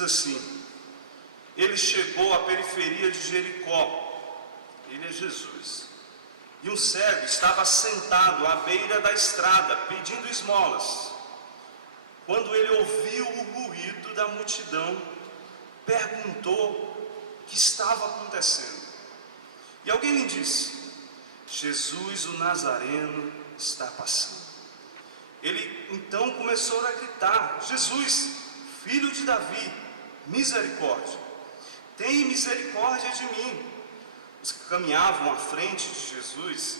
diz assim: ele chegou à periferia de Jericó, ele é Jesus, e um cego estava sentado à beira da estrada, pedindo esmolas. Quando ele ouviu o ruído da multidão, perguntou o que estava acontecendo. E alguém lhe disse: Jesus o Nazareno está passando. Ele então começou a gritar: Jesus, filho de Davi, misericórdia, tem misericórdia de mim. Os que caminhavam à frente de Jesus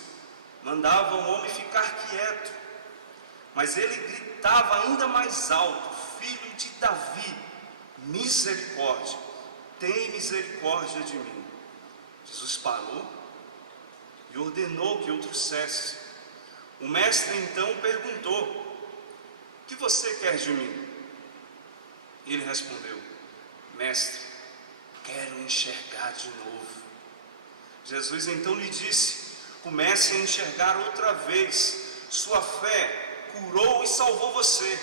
mandavam o homem ficar quieto, mas ele gritava ainda mais alto: filho de Davi, misericórdia, tem misericórdia de mim. Jesus parou e ordenou que o trouxesse. O mestre então perguntou: o que você quer de mim? Ele respondeu: mestre, quero enxergar de novo. Jesus então lhe disse: comece a enxergar outra vez, sua fé curou e salvou você.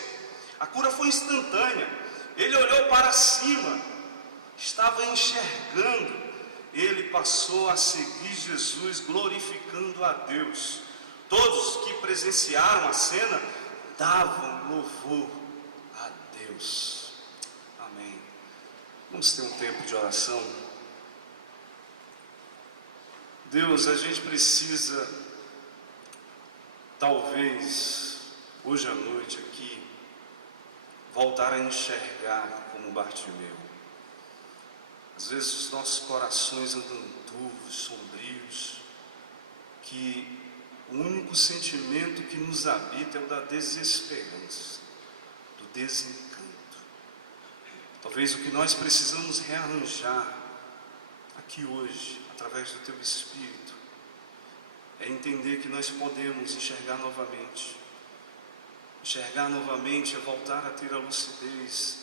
A cura foi instantânea. Ele olhou para cima, estava enxergando. Ele passou a seguir Jesus, glorificando a Deus. Todos que presenciaram a cena davam louvor a Deus. Amém. Vamos ter um tempo de oração. Deus, a gente precisa, talvez, hoje à noite aqui, voltar a enxergar como Bartimeu. Às vezes os nossos corações andam turvos, sombrios, que o único sentimento que nos habita é o da desesperança, do desencanto. Talvez o que nós precisamos rearranjar aqui hoje, através do Teu Espírito, é entender que nós podemos enxergar novamente. Enxergar novamente é voltar a ter a lucidez,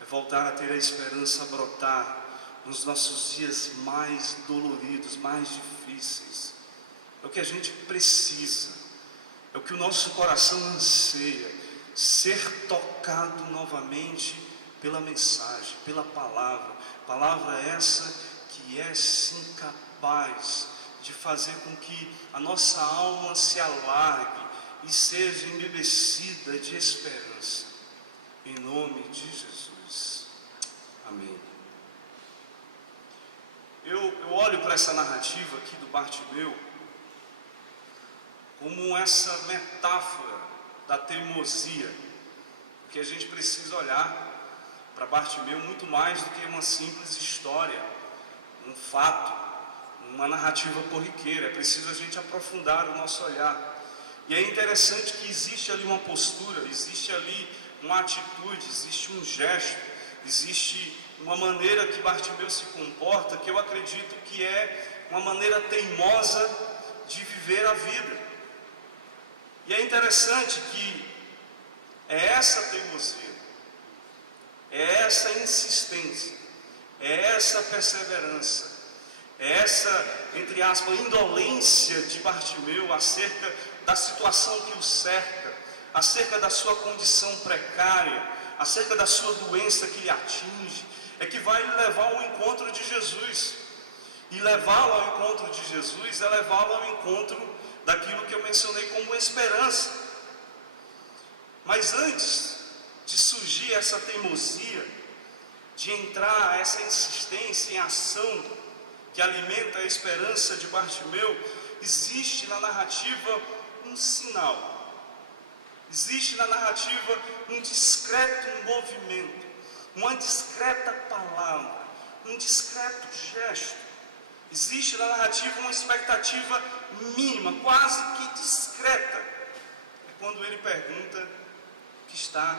é voltar a ter a esperança a brotar nos nossos dias mais doloridos, mais difíceis. É o que a gente precisa, é o que o nosso coração anseia, ser tocado novamente pela mensagem, pela palavra essa que é sim capaz de fazer com que a nossa alma se alargue e seja embebecida de esperança, em nome de Jesus, amém. Eu olho para essa narrativa aqui do Bartimeu como essa metáfora da teimosia, que a gente precisa olhar para Bartimeu muito mais do que uma simples história, um fato, uma narrativa corriqueira. É preciso a gente aprofundar o nosso olhar. E é interessante que existe ali uma postura, existe ali uma atitude, existe um gesto, existe uma maneira que Bartimeu se comporta, que eu acredito que é uma maneira teimosa de viver a vida. E é interessante que é essa teimosia, é essa insistência, é essa perseverança, é essa, entre aspas, indolência de Bartimeu acerca da situação que o cerca, acerca da sua condição precária, acerca da sua doença que lhe atinge, é que vai levar ao encontro de Jesus. E levá-lo ao encontro de Jesus é levá-lo ao encontro daquilo que eu mencionei como esperança. Mas antes de surgir essa teimosia, de entrar essa insistência em ação que alimenta a esperança de Bartimeu, existe na narrativa um sinal, existe na narrativa um discreto movimento, uma discreta palavra, um discreto gesto. Existe na narrativa uma expectativa mínima, quase que discreta. É quando ele pergunta o que está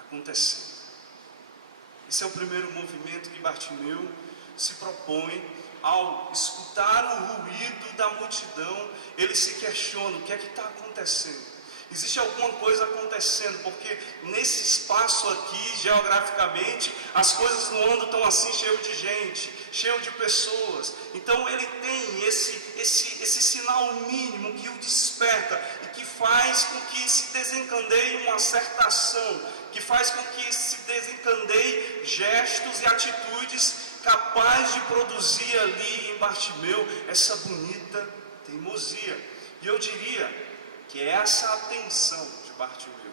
acontecendo. Esse é o primeiro movimento que Bartimeu se propõe. Ao escutar o ruído da multidão, ele se questiona: o que é que está acontecendo? Existe alguma coisa acontecendo, porque nesse espaço aqui, geograficamente, as coisas não andam tão assim, cheio de gente, cheio de pessoas. Então ele tem esse sinal mínimo que o desperta e que faz com que se desencadeie uma certa ação, que faz com que se desencadeie gestos e atitudes capazes de produzir ali em Bartimeu essa bonita teimosia. E eu diria que é essa atenção de Bartimeu,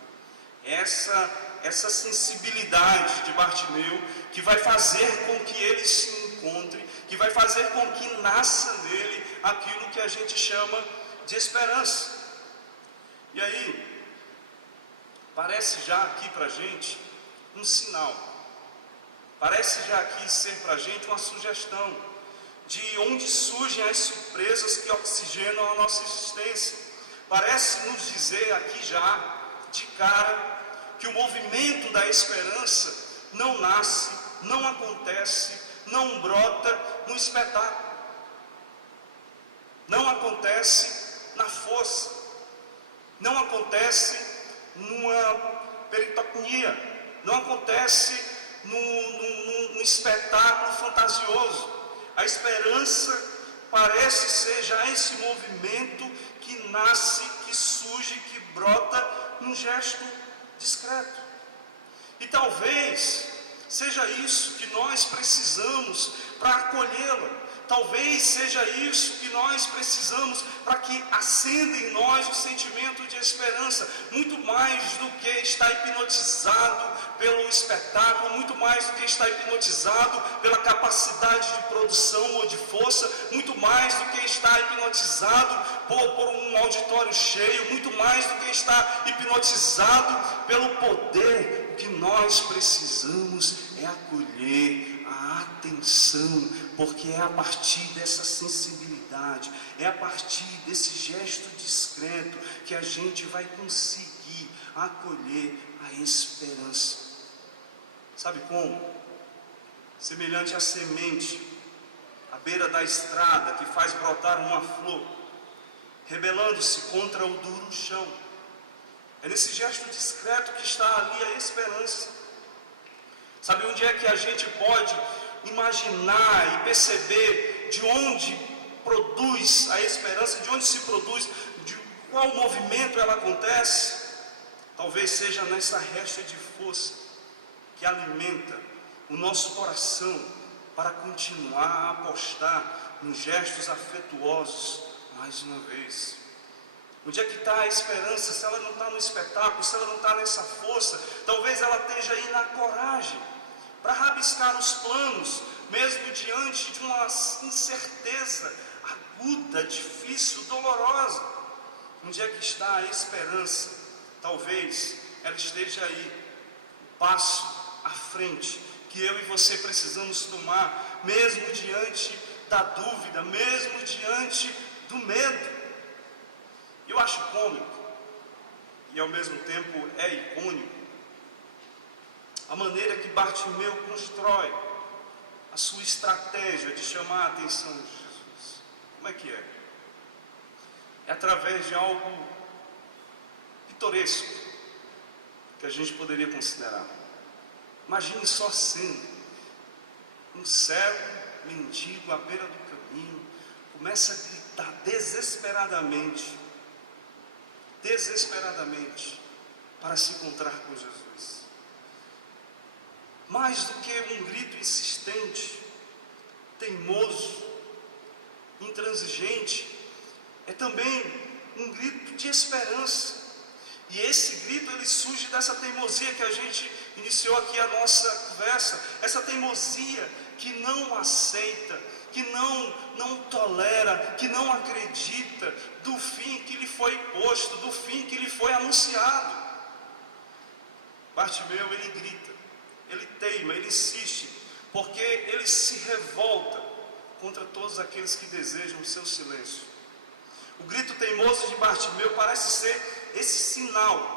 essa sensibilidade de Bartimeu, que vai fazer com que ele se encontre, que vai fazer com que nasça nele aquilo que a gente chama de esperança. E aí, parece já aqui para a gente um sinal, parece já aqui ser para a gente uma sugestão de onde surgem as surpresas que oxigenam a nossa existência. Parece nos dizer aqui já, de cara, que o movimento da esperança não nasce, não acontece, não brota no espetáculo, não acontece na força, não acontece numa peritocnia, não acontece num espetáculo fantasioso. A esperança parece ser já esse movimento que nasce, que surge, que brota num gesto discreto. E talvez seja isso que nós precisamos para acolhê-la. Talvez seja isso que nós precisamos para que acenda em nós o sentimento de esperança, muito mais do que estar hipnotizado pelo espetáculo, muito mais do que estar hipnotizado pela capacidade de produção ou de força, muito mais do que estar hipnotizado por um auditório cheio, muito mais do que estar hipnotizado pelo poder. O que nós precisamos é acolher a atenção, porque é a partir dessa sensibilidade, é a partir desse gesto discreto que a gente vai conseguir acolher a esperança. Sabe como? Semelhante à semente à beira da estrada que faz brotar uma flor, rebelando-se contra o duro chão. É nesse gesto discreto que está ali a esperança. Sabe onde é que a gente pode imaginar e perceber de onde produz a esperança, de onde se produz, de qual movimento ela acontece? Talvez seja nessa resta de força que alimenta o nosso coração para continuar a apostar nos gestos afetuosos mais uma vez. Onde é que está a esperança? Se ela não está no espetáculo, se ela não está nessa força, talvez ela esteja aí na coragem para rabiscar os planos, mesmo diante de uma incerteza aguda, difícil, dolorosa. Onde é que está a esperança? Talvez ela esteja aí, um passo à frente, que eu e você precisamos tomar, mesmo diante da dúvida, mesmo diante do medo. Eu acho cômico, e ao mesmo tempo é icônico, a maneira que Bartimeu constrói a sua estratégia de chamar a atenção de Jesus. Como é que é? É através de algo pitoresco que a gente poderia considerar. Imagine só sendo um cego mendigo à beira do caminho, começa a gritar desesperadamente para se encontrar com Jesus. Mais do que um grito insistente, teimoso, intransigente, é também um grito de esperança. E esse grito, ele surge dessa teimosia que a gente iniciou aqui a nossa conversa, essa teimosia que não aceita, que não tolera, que não acredita do fim que lhe foi posto, do fim que lhe foi anunciado. Bartimeu, ele grita, ele teima, ele insiste, porque ele se revolta contra todos aqueles que desejam o seu silêncio. O grito teimoso de Bartimeu parece ser esse sinal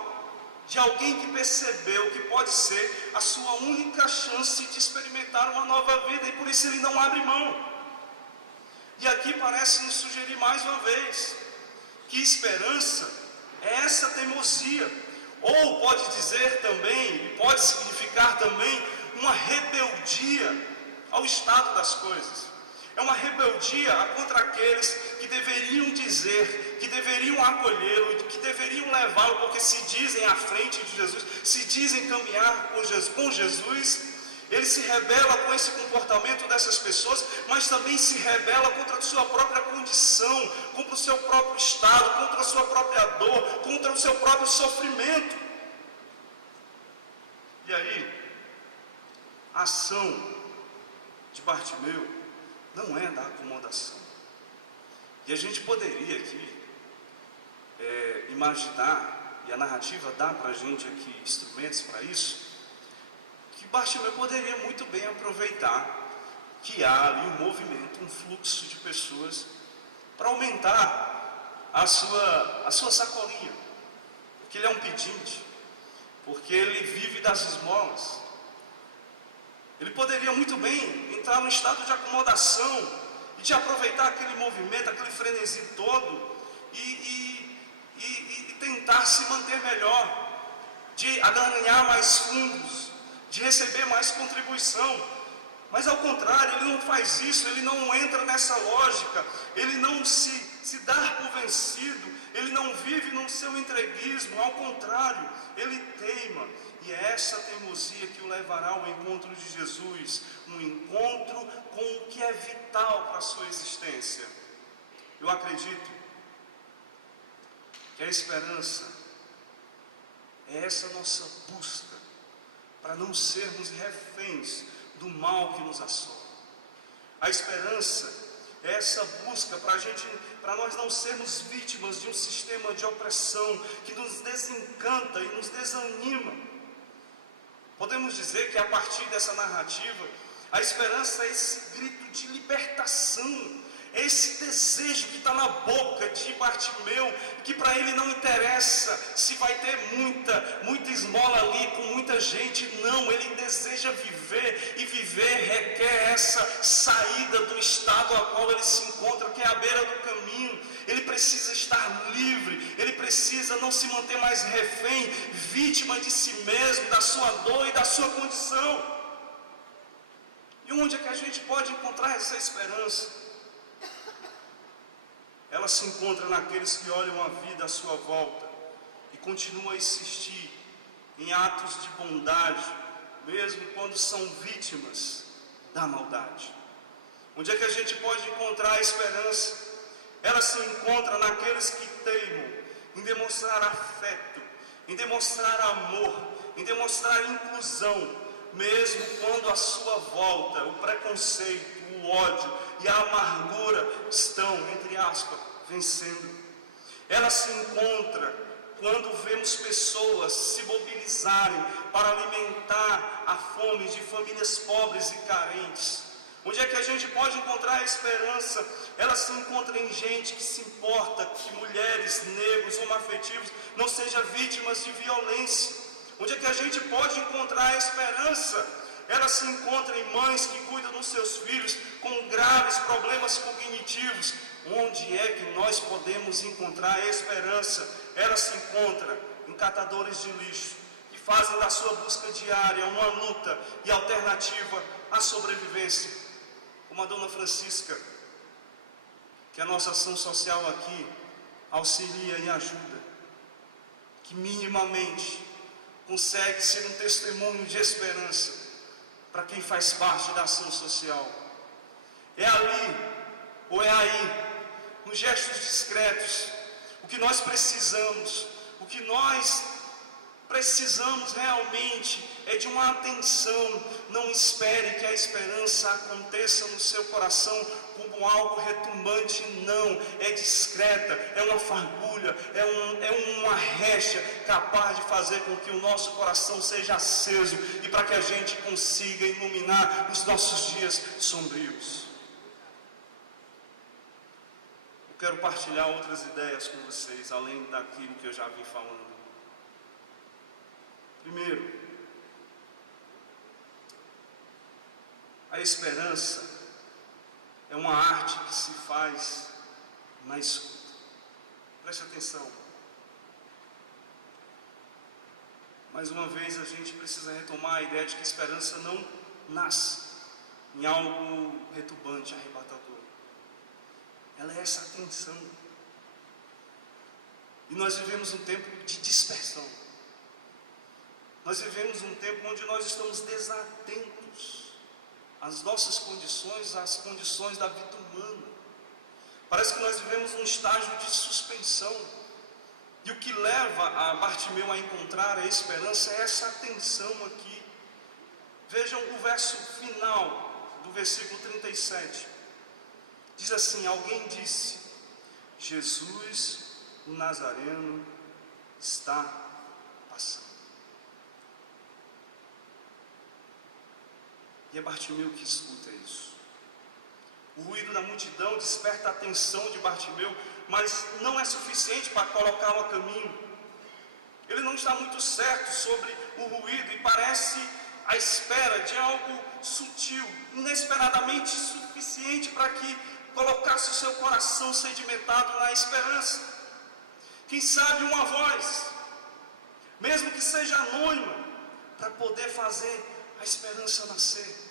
de alguém que percebeu que pode ser a sua única chance de experimentar uma nova vida, e por isso ele não abre mão. E aqui parece nos sugerir mais uma vez que esperança é essa teimosia, ou pode dizer também, e pode significar também, uma rebeldia ao estado das coisas. É uma rebeldia contra aqueles que deveriam dizer, que deveriam acolhê-lo, que deveriam levá-lo, porque se dizem à frente de Jesus, se dizem caminhar com Jesus, ele se rebela com esse comportamento dessas pessoas, mas também se rebela contra a sua própria condição, contra o seu próprio estado, contra a sua própria dor, contra o seu próprio sofrimento. E aí, a ação de Bartimeu não é da acomodação. E a gente poderia aqui imaginar, e a narrativa dá para a gente aqui instrumentos para isso, que Bartimeu poderia muito bem aproveitar que há ali um movimento, um fluxo de pessoas para aumentar a sua sacolinha, porque ele é um pedinte, porque ele vive das esmolas. Ele poderia muito bem entrar num estado de acomodação e de aproveitar aquele movimento, aquele frenesi todo e tentar se manter melhor, de ganhar mais fundos, de receber mais contribuição. Mas ao contrário, ele não faz isso, ele não entra nessa lógica, ele não se dá por vencido, ele não vive no seu entreguismo, ao contrário, ele teima. E é essa teimosia que o levará ao encontro de Jesus, um encontro com o que é vital para a sua existência. Eu acredito que a esperança é essa nossa busca para não sermos reféns do mal que nos assola. A esperança é essa busca para nós não sermos vítimas de um sistema de opressão que nos desencanta e nos desanima. Podemos dizer que a partir dessa narrativa, a esperança é esse grito de libertação, é esse desejo que está na boca de Bartimeu, que para ele não interessa se vai ter muita esmola ali, com muita gente, não, ele deseja viver, e viver requer essa saída do estado a qual ele se encontra, que é a beira do caminho. Ele precisa estar livre, ele precisa não se manter mais refém, vítima de si mesmo, da sua dor e da sua condição. E onde é que a gente pode encontrar essa esperança? Ela se encontra naqueles que olham a vida à sua volta e continuam a insistir em atos de bondade, mesmo quando são vítimas da maldade. Onde é que a gente pode encontrar a esperança? Ela se encontra naqueles que teimam em demonstrar afeto, em demonstrar amor, em demonstrar inclusão, mesmo quando à sua volta o preconceito, o ódio e a amargura estão, entre aspas, vencendo. Ela se encontra quando vemos pessoas se mobilizarem para alimentar a fome de famílias pobres e carentes. Onde é que a gente pode encontrar a esperança? Ela se encontra em gente que se importa que mulheres, negros, homoafetivos não sejam vítimas de violência. Onde é que a gente pode encontrar a esperança? Ela se encontra em mães que cuidam dos seus filhos com graves problemas cognitivos. Onde é que nós podemos encontrar a esperança? Ela se encontra em catadores de lixo, que fazem da sua busca diária uma luta e alternativa à sobrevivência. Como a dona Francisca, que a nossa ação social aqui auxilia e ajuda, que minimamente consegue ser um testemunho de esperança para quem faz parte da ação social. É ali, ou é aí, nos gestos discretos, o que nós precisamos realmente é de uma atenção. Não espere que a esperança aconteça no seu coração como algo retumbante, não, é discreta, é uma fagulha, é uma recha capaz de fazer com que o nosso coração seja aceso e para que a gente consiga iluminar os nossos dias sombrios. Eu quero partilhar outras ideias com vocês, além daquilo que eu já vim falando. Primeiro, a esperança é uma arte que se faz na escuta. Preste atenção. Mais uma vez a gente precisa retomar a ideia de que a esperança não nasce em algo retumbante, arrebatador. ela é essa atenção. E nós vivemos um tempo de dispersão. Nós vivemos um tempo onde nós estamos desatentos às nossas condições, às condições da vida humana. Parece que nós vivemos um estágio de suspensão. E o que leva a Bartimeu a encontrar a esperança é essa atenção aqui. Vejam o verso final do versículo 37. Diz assim: alguém disse: Jesus, o Nazareno, está passando. E é Bartimeu que escuta isso. O ruído da multidão desperta a atenção de Bartimeu, mas não é suficiente para colocá-lo a caminho. Ele não está muito certo sobre o ruído e parece à espera de algo sutil, inesperadamente suficiente para que colocasse o seu coração sedimentado na esperança. Quem sabe uma voz, mesmo que seja anônima, para poder fazer a esperança nascer.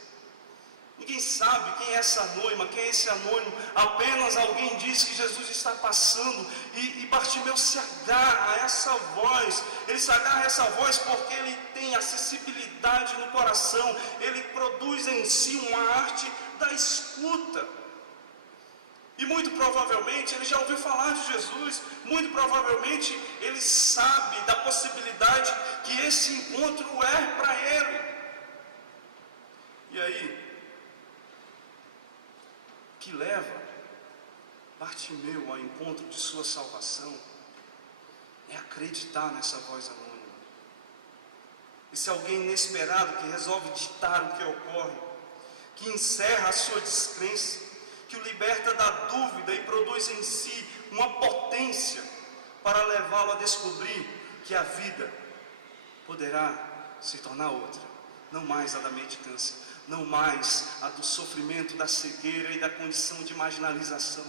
Ninguém sabe quem é essa anônima, quem é esse anônimo. Apenas alguém diz que Jesus está passando e Bartimeu se agarra a essa voz. Ele se agarra a essa voz porque ele tem acessibilidade no coração. Ele produz em si uma arte da escuta. E muito provavelmente ele já ouviu falar de Jesus. Muito provavelmente ele sabe da possibilidade que esse encontro é para ele. E aí, que leva Bartimeu ao encontro de sua salvação é acreditar nessa voz anônima. Esse alguém inesperado que resolve ditar o que ocorre, que encerra a sua descrença, que o liberta da dúvida e produz em si uma potência para levá-lo a descobrir que a vida poderá se tornar outra, não mais a da mendicância, não mais a do sofrimento, da cegueira e da condição de marginalização.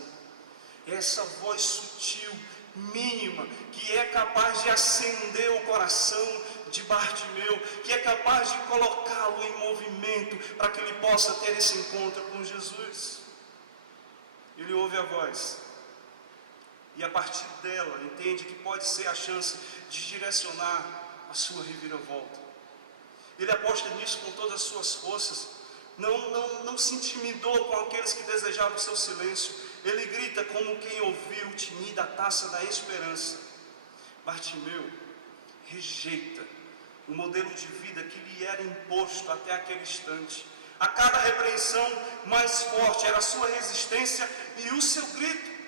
Essa voz sutil, mínima, que é capaz de acender o coração de Bartimeu, que é capaz de colocá-lo em movimento para que ele possa ter esse encontro com Jesus. Ele ouve a voz e a partir dela entende que pode ser a chance de direcionar a sua reviravolta. Ele aposta nisso com todas as suas forças. Não se intimidou com aqueles que desejavam o seu silêncio. Ele grita como quem ouviu tinir da taça da esperança. Bartimeu rejeita o modelo de vida que lhe era imposto até aquele instante. A cada repreensão, mais forte era a sua resistência e o seu grito.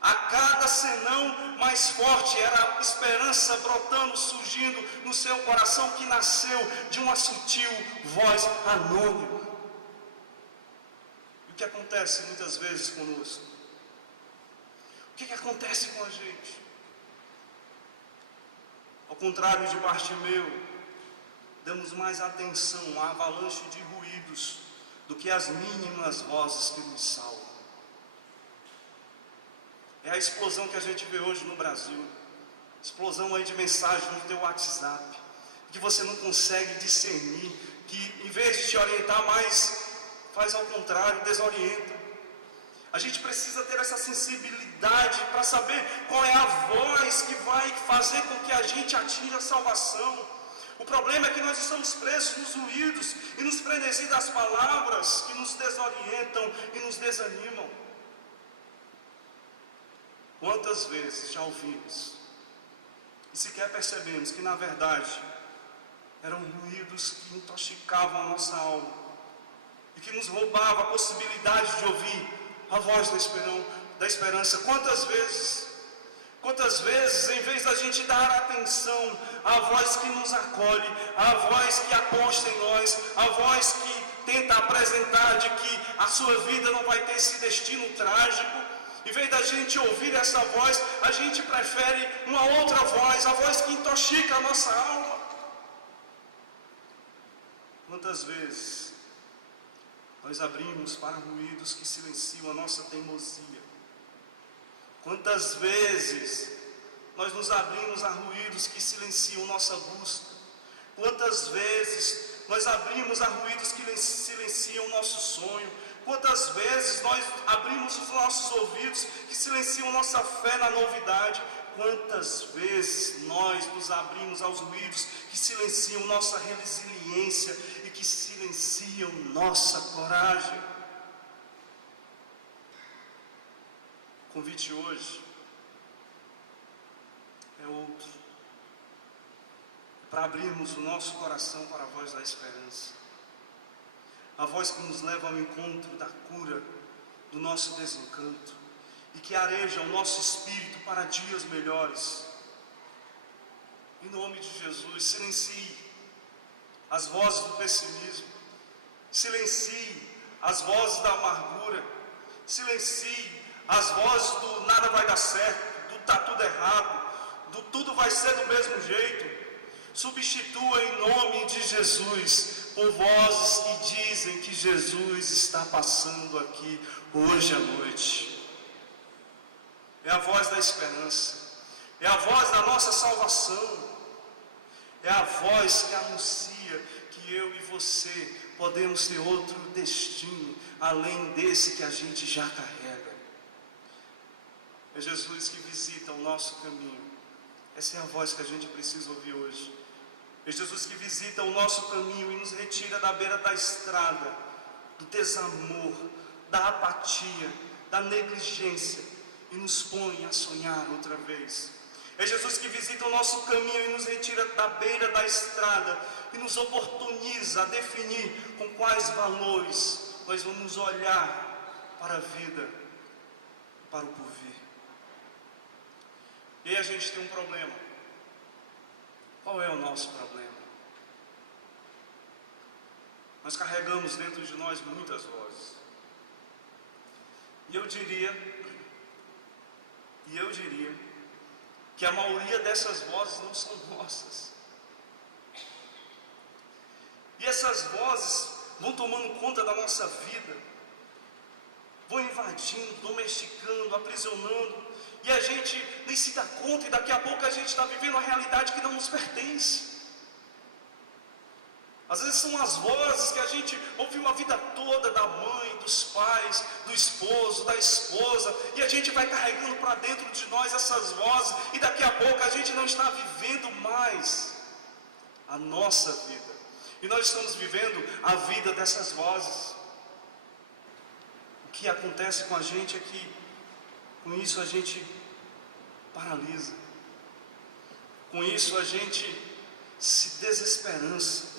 A cada senão, mais forte era a esperança brotando, surgindo no seu coração, que nasceu de uma sutil voz anônima. E o que acontece muitas vezes conosco? O que acontece com a gente? Ao contrário de Bartimeu, damos mais atenção à avalanche de ruídos do que às mínimas vozes que nos salvam. É a explosão que a gente vê hoje no Brasil. Explosão aí de mensagens no teu WhatsApp, que você não consegue discernir, que em vez de te orientar mais, faz ao contrário, desorienta. A gente precisa ter essa sensibilidade para saber qual é a voz que vai fazer com que a gente atinja a salvação. O problema é que nós estamos presos nos ruídos e nos frenesi das palavras que nos desorientam e nos desanimam. Quantas vezes já ouvimos e sequer percebemos que na verdade eram ruídos que intoxicavam a nossa alma e que nos roubavam a possibilidade de ouvir a voz da esperança. Quantas vezes, em vez da gente dar atenção à voz que nos acolhe, à voz que aposta em nós, à voz que tenta apresentar de que a sua vida não vai ter esse destino trágico, em vez da gente ouvir essa voz, a gente prefere uma outra voz, a voz que intoxica a nossa alma. Quantas vezes nós abrimos para ruídos que silenciam a nossa teimosia? Quantas vezes nós nos abrimos a ruídos que silenciam nossa busca? Quantas vezes nós abrimos a ruídos que silenciam o nosso sonho? Quantas vezes nós abrimos os nossos ouvidos que silenciam nossa fé na novidade? Quantas vezes nós nos abrimos aos ruídos que silenciam nossa resiliência e que silenciam nossa coragem? O convite hoje é outro, para abrirmos o nosso coração para a voz da esperança, a voz que nos leva ao encontro da cura do nosso desencanto e que areja o nosso espírito para dias melhores. Em nome de Jesus, silencie as vozes do pessimismo, silencie as vozes da amargura, silencie as vozes do nada vai dar certo, do tá tudo errado, do tudo vai ser do mesmo jeito. Substitua em nome de Jesus por vozes que dizem que Jesus está passando aqui hoje à noite. É a voz da esperança, é a voz da nossa salvação, é a voz que anuncia que eu e você podemos ter outro destino além desse que a gente já carrega. É Jesus que visita o nosso caminho. Essa é a voz que a gente precisa ouvir hoje. É Jesus que visita o nosso caminho e nos retira da beira da estrada, do desamor, da apatia, da negligência e nos põe a sonhar outra vez. É Jesus que visita o nosso caminho e nos retira da beira da estrada e nos oportuniza a definir com quais valores nós vamos olhar para a vida, para o porvir. E aí a gente tem um problema. Qual é o nosso problema? Nós carregamos dentro de nós muitas vozes. E eu diria que a maioria dessas vozes não são nossas. E essas vozes vão tomando conta da nossa vida, vão invadindo, domesticando, aprisionando, e a gente nem se dá conta, e daqui a pouco a gente está vivendo uma realidade que não nos pertence. Às vezes são as vozes que a gente ouviu a vida toda da mãe, dos pais, do esposo, da esposa, e a gente vai carregando para dentro de nós essas vozes, e daqui a pouco a gente não está vivendo mais a nossa vida, e nós estamos vivendo a vida dessas vozes. O que acontece com a gente é que com isso a gente paralisa, com isso a gente se desesperança.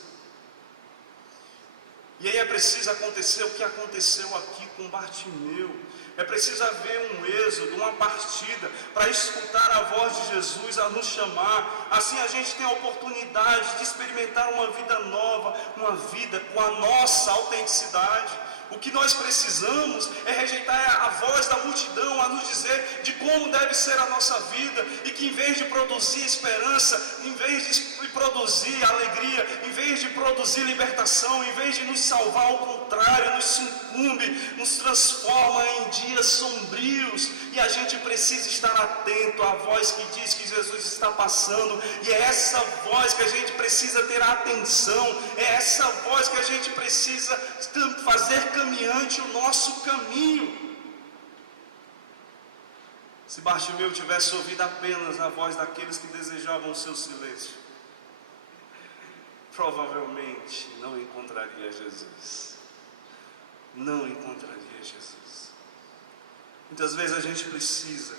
E aí é preciso acontecer o que aconteceu aqui com Bartimeu. É preciso haver um êxodo, uma partida, para escutar a voz de Jesus a nos chamar. Assim a gente tem a oportunidade de experimentar uma vida nova, uma vida com a nossa autenticidade. O que nós precisamos é rejeitar a voz da multidão a nos dizer de como deve ser a nossa vida, e que em vez de produzir esperança, em vez de produzir alegria, em vez de produzir libertação, em vez de nos salvar, ao contrário, nos sucumbe, nos transforma em dias sombrios. E a gente precisa estar atento à voz que diz que Jesus está passando, e é essa voz que a gente precisa ter atenção, é essa voz que a gente precisa fazer caminhante o nosso caminho. Se Bartimeu tivesse ouvido apenas a voz daqueles que desejavam o seu silêncio, provavelmente não encontraria Jesus. Não encontraria Jesus. Muitas vezes a gente precisa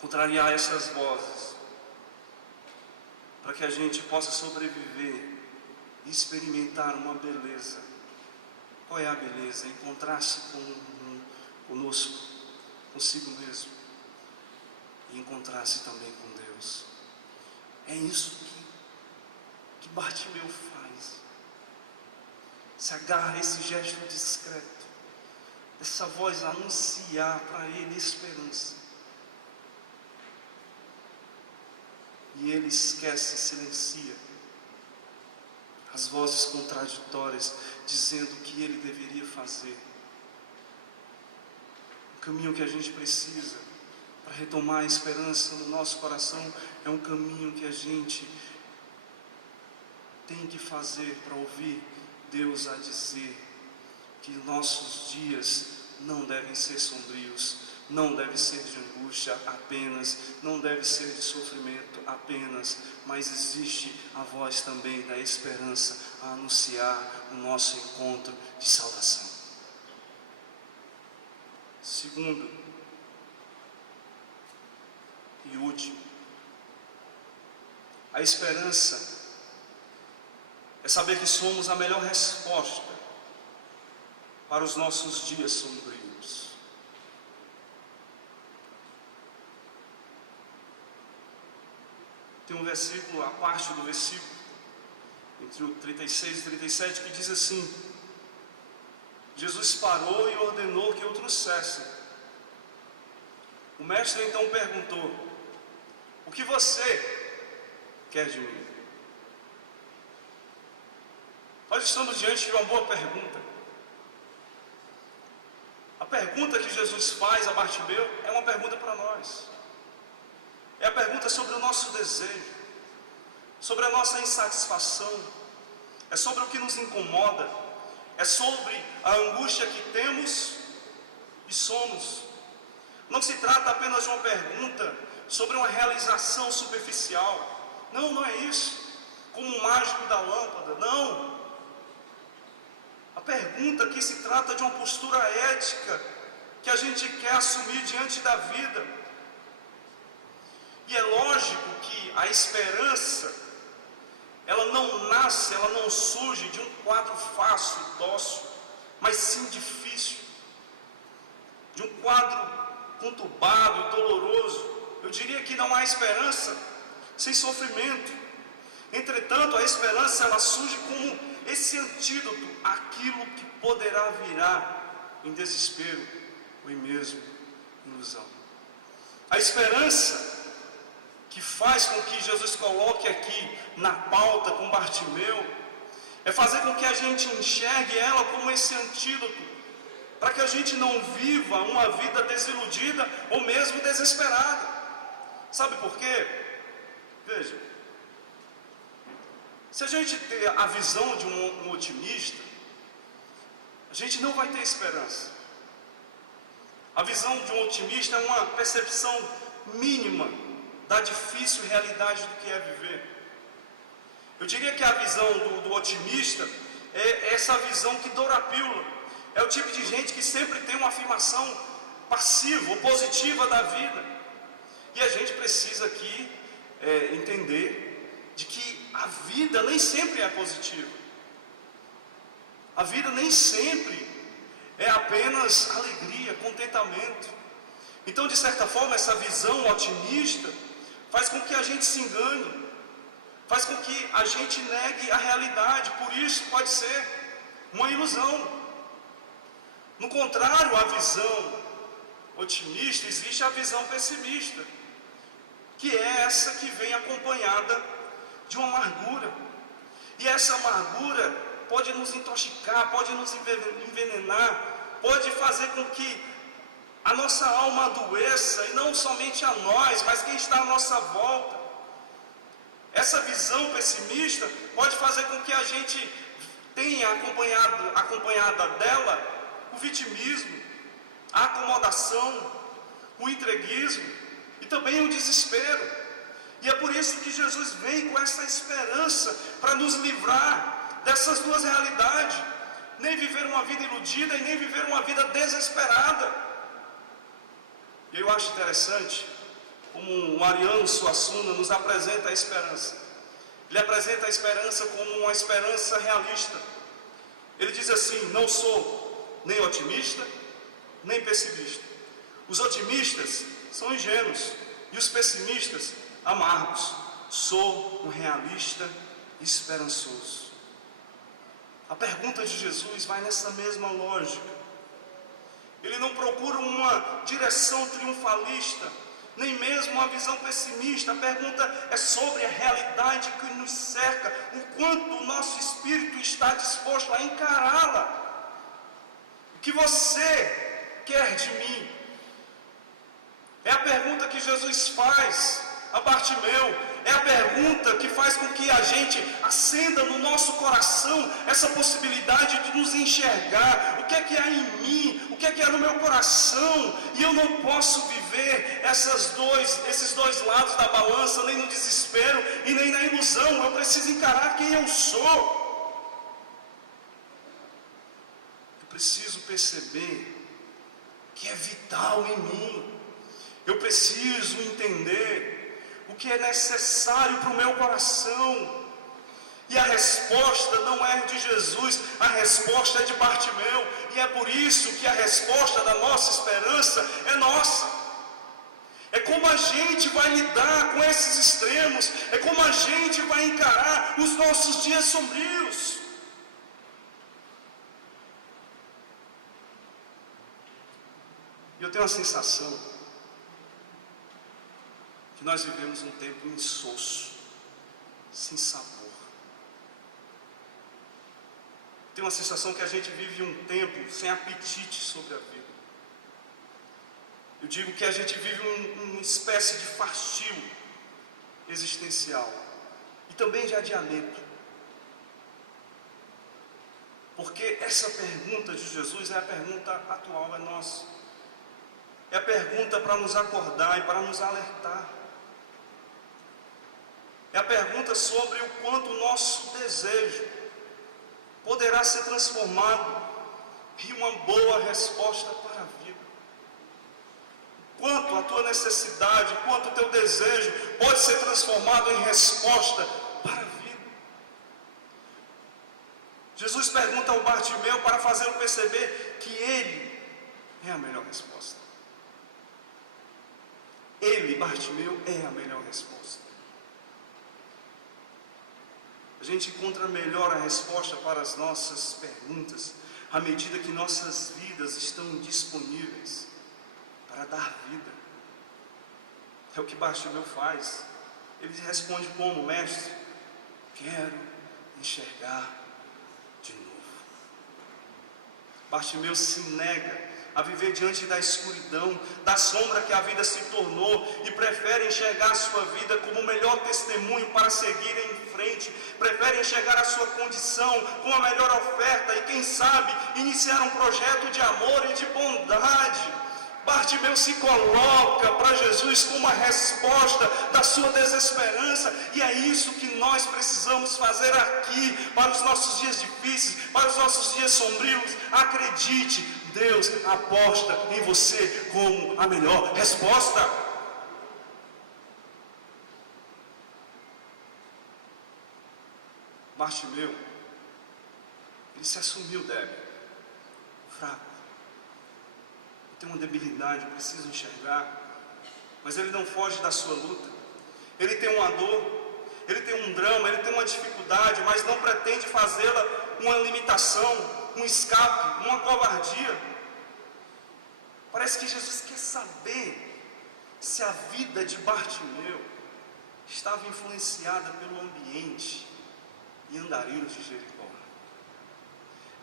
contrariar essas vozes para que a gente possa sobreviver e experimentar uma beleza. Qual é a beleza? Encontrar-se conosco, consigo mesmo, e encontrar-se também com Deus. É isso que Bartimeu faz. Se agarra a esse gesto discreto, essa voz anunciar para ele esperança, e ele esquece e silencia as vozes contraditórias, dizendo o que ele deveria fazer. O caminho que a gente precisa para retomar a esperança no nosso coração é um caminho que a gente tem que fazer para ouvir Deus a dizer: que nossos dias não devem ser sombrios, não deve ser de angústia apenas, não deve ser de sofrimento apenas, mas existe a voz também da esperança a anunciar o nosso encontro de salvação. Segundo e último, a esperança é saber que somos a melhor resposta para os nossos dias sombrios. Tem um versículo, a parte do versículo, entre o 36 e 37, que diz assim: Jesus parou e ordenou que o trouxessem. O mestre então perguntou: o que você quer de mim? Nós estamos diante de uma boa pergunta. A pergunta que Jesus faz a Bartimeu é uma pergunta para nós. É a pergunta sobre o nosso desejo, sobre a nossa insatisfação, é sobre o que nos incomoda, é sobre a angústia que temos e somos. Não se trata apenas de uma pergunta sobre uma realização superficial. Não, não é isso, como um mágico da lâmpada, não. A pergunta aqui se trata de uma postura ética que a gente quer assumir diante da vida. E é lógico que a esperança, ela não nasce, ela não surge de um quadro fácil, dócil, mas sim difícil, de um quadro conturbado, doloroso. Eu diria que não há esperança sem sofrimento. Entretanto, a esperança, ela surge como esse antídoto àquilo que poderá virar em desespero ou em mesmo ilusão. A esperança que faz com que Jesus coloque aqui na pauta com Bartimeu é fazer com que a gente enxergue ela como esse antídoto, para que a gente não viva uma vida desiludida ou mesmo desesperada. Sabe por quê? Veja, se a gente ter a visão de um otimista, a gente não vai ter esperança. A visão de um otimista é uma percepção mínima da difícil realidade do que é viver. Eu diria que a visão do otimista é essa visão que doura a pílula. É o tipo de gente que sempre tem uma afirmação passiva ou positiva da vida. E a gente precisa aqui entender de que a vida nem sempre é positiva. A vida nem sempre é apenas alegria, contentamento. Então, de certa forma, essa visão otimista faz com que a gente se engane, faz com que a gente negue a realidade. Por isso pode ser uma ilusão. No contrário à visão otimista, existe a visão pessimista, que é essa que vem acompanhada de uma amargura. E essa amargura pode nos intoxicar, pode nos envenenar, pode fazer com que a nossa alma adoeça, e não somente a nós, mas quem está à nossa volta. Essa visão pessimista pode fazer com que a gente tenha acompanhada dela o vitimismo, a acomodação, o entreguismo e também o desespero. E é por isso que Jesus vem com essa esperança para nos livrar dessas duas realidades. Nem viver uma vida iludida e nem viver uma vida desesperada. E eu acho interessante como o Ariano Suassuna nos apresenta a esperança. Ele apresenta a esperança como uma esperança realista. Ele diz assim: não sou nem otimista, nem pessimista. Os otimistas são ingênuos e os pessimistas amargos. Sou um realista esperançoso. A pergunta de Jesus vai nessa mesma lógica. Ele não procura uma direção triunfalista, nem mesmo uma visão pessimista. A pergunta é sobre a realidade que nos cerca, o quanto o nosso espírito está disposto a encará-la. O que você quer de mim? É a pergunta que Jesus faz a Bartimeu, é a pergunta pergunta que faz com que a gente acenda no nosso coração essa possibilidade de nos enxergar. O que é que há em mim? O que é que há no meu coração? E eu não posso viver esses dois lados da balança, nem no desespero e nem na ilusão. Eu preciso encarar quem eu sou. Eu preciso perceber que é vital em mim. Eu preciso entender o que é necessário para o meu coração. E a resposta não é de Jesus, a resposta é de Bartimeu. E é por isso que a resposta da nossa esperança é nossa. É como a gente vai lidar com esses extremos, é como a gente vai encarar os nossos dias sombrios. E eu tenho a sensação que nós vivemos um tempo insosso, sem sabor. Tenho a sensação que a gente vive um tempo sem apetite sobre a vida. Eu digo que a gente vive uma espécie de fastio existencial e também de adiamento. Porque essa pergunta de Jesus é a pergunta atual, é nossa. É a pergunta para nos acordar e para nos alertar. É a pergunta sobre o quanto o nosso desejo poderá ser transformado em uma boa resposta para a vida. Quanto a tua necessidade, quanto o teu desejo pode ser transformado em resposta para a vida. Jesus pergunta ao Bartimeu para fazê-lo perceber que ele é a melhor resposta. Ele, Bartimeu, é a melhor resposta. A gente encontra melhor a resposta para as nossas perguntas à medida que nossas vidas estão disponíveis para dar vida. É o que Bartimeu faz. Ele responde como: mestre, quero enxergar de novo. Bartimeu se nega a viver diante da escuridão, da sombra que a vida se tornou, e prefere enxergar a sua vida como o melhor testemunho para seguir em frente, prefere enxergar a sua condição como a melhor oferta e, quem sabe, iniciar um projeto de amor e de bondade. Bartimeu se coloca para Jesus como uma resposta da sua desesperança, e é isso que nós precisamos fazer aqui, para os nossos dias difíceis, para os nossos dias sombrios. Acredite, Deus aposta em você como a melhor resposta. Bartimeu, ele se assumiu débil, fraco. Tem uma debilidade, eu preciso enxergar, mas ele não foge da sua luta. Ele tem uma dor, ele tem um drama, ele tem uma dificuldade, mas não pretende fazê-la uma limitação, um escape, uma covardia. Parece que Jesus quer saber se a vida de Bartimeu estava influenciada pelo ambiente e andarilhos de Jericó.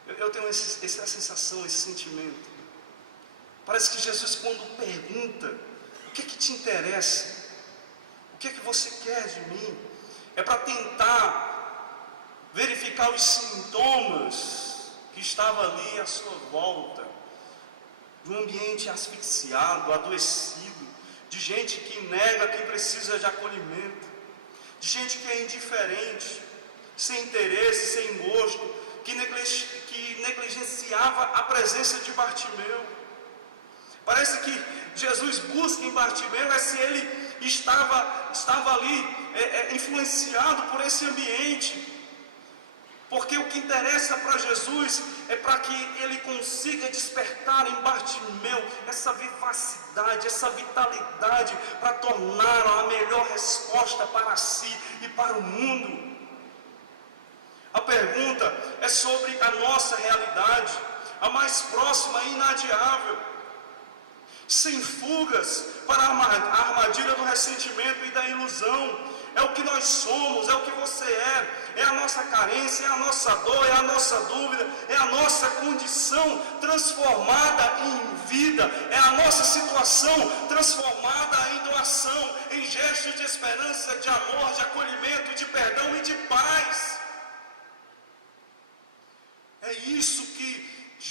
Eu tenho essa sensação, esse sentimento. Parece que Jesus, quando pergunta o que é que te interessa, o que é que você quer de mim, é para tentar verificar os sintomas que estavam ali à sua volta, de um ambiente asfixiado, adoecido, de gente que nega quem precisa de acolhimento, de gente que é indiferente, sem interesse, sem gosto, que negligenciava a presença de Bartimeu. Parece que Jesus busca em Bartimeu se ele estava ali influenciado por esse ambiente. Porque o que interessa para Jesus é para que ele consiga despertar em Bartimeu essa vivacidade, essa vitalidade, para torná-la a melhor resposta para si e para o mundo. A pergunta é sobre a nossa realidade, a mais próxima e inadiável. Sem fugas para a armadilha do ressentimento e da ilusão. É o que nós somos, é o que você é a nossa carência, é a nossa dor, é a nossa dúvida, é a nossa condição transformada em vida, é a nossa situação transformada em doação, em gestos de esperança, de amor, de acolhimento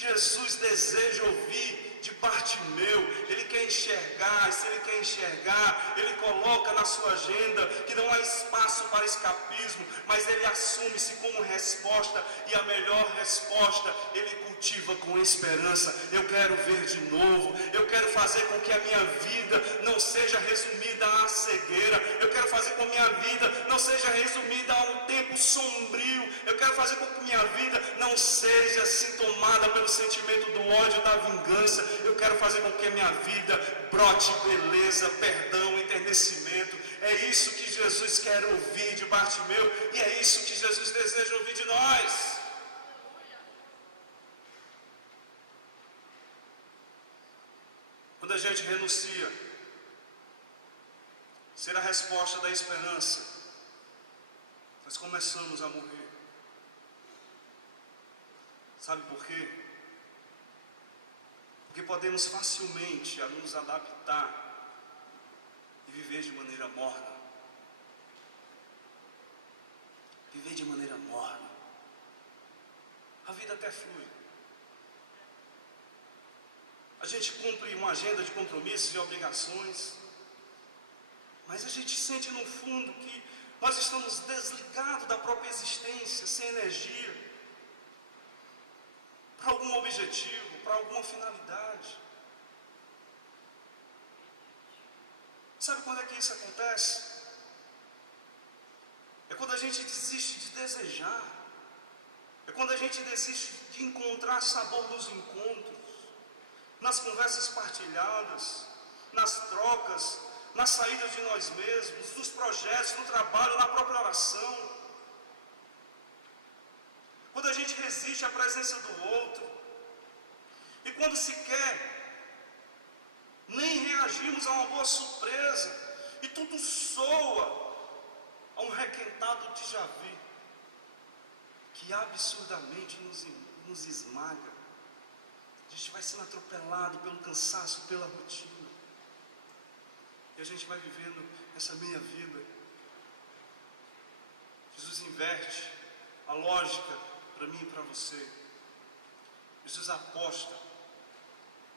Jesus deseja ouvir de Bartimeu. Ele quer enxergar, e se ele quer enxergar, ele coloca na sua agenda que não há espaço para escapismo, mas ele assume-se como resposta, e a melhor resposta ele cultiva com esperança. Eu quero ver de novo, eu quero fazer com que a minha vida não seja resumida à cegueira, eu quero fazer com que a minha vida não seja resumida a um tempo sombrio, eu quero fazer com que a minha vida não seja assim tomada pelo sentimento do ódio, da vingança. Eu quero fazer com que a minha vida brote beleza, perdão, enternecimento. É isso que Jesus quer ouvir de Bartimeu, e é isso que Jesus deseja ouvir de nós. Quando a gente renuncia, ser a resposta da esperança, nós começamos a morrer. Sabe por quê? Porque podemos facilmente nos adaptar e viver de maneira morna. Viver de maneira morna. A vida até flui. A gente cumpre uma agenda de compromissos e obrigações, mas a gente sente no fundo que nós estamos desligados da própria existência, sem energia, para algum objetivo, para alguma finalidade. Sabe quando é que isso acontece? É quando a gente desiste de desejar, é quando a gente desiste de encontrar sabor nos encontros, nas conversas partilhadas, nas trocas, na saída de nós mesmos, nos projetos, no trabalho, na própria oração. Quando a gente resiste à presença do outro, e quando sequer nem reagimos a uma boa surpresa, e tudo soa a um requentado déjà vu, que absurdamente nos esmaga. A gente vai sendo atropelado pelo cansaço, pela rotina, e a gente vai vivendo essa meia vida. Jesus inverte a lógica para mim e para você. Jesus aposta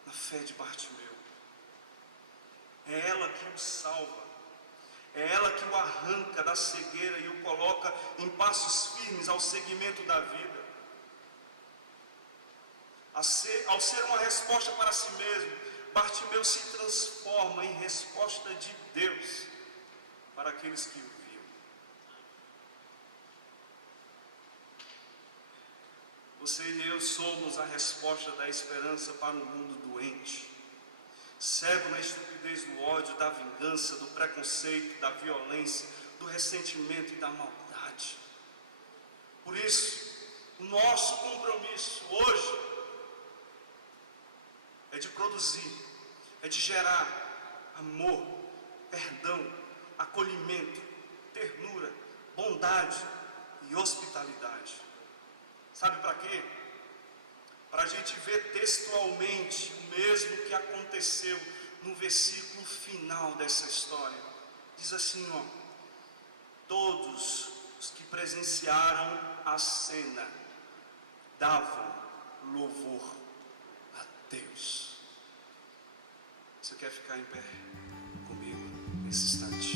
na fé de Bartimeu. É ela que o salva, é ela que o arranca da cegueira e o coloca em passos firmes ao seguimento da vida. Ao ser uma resposta para si mesmo, Bartimeu se transforma em resposta de Deus para aqueles que o viam. Você e eu somos a resposta da esperança para um mundo doente, cego na estupidez do ódio, da vingança, do preconceito, da violência, do ressentimento e da maldade. Por isso, o nosso compromisso hoje é de produzir, é de gerar amor, perdão, acolhimento, ternura, bondade e hospitalidade. Sabe para quê? Para a gente ver textualmente o mesmo que aconteceu no versículo final dessa história. Diz assim, ó: todos os que presenciaram a cena davam louvor a Deus. Você quer ficar em pé comigo nesse instante?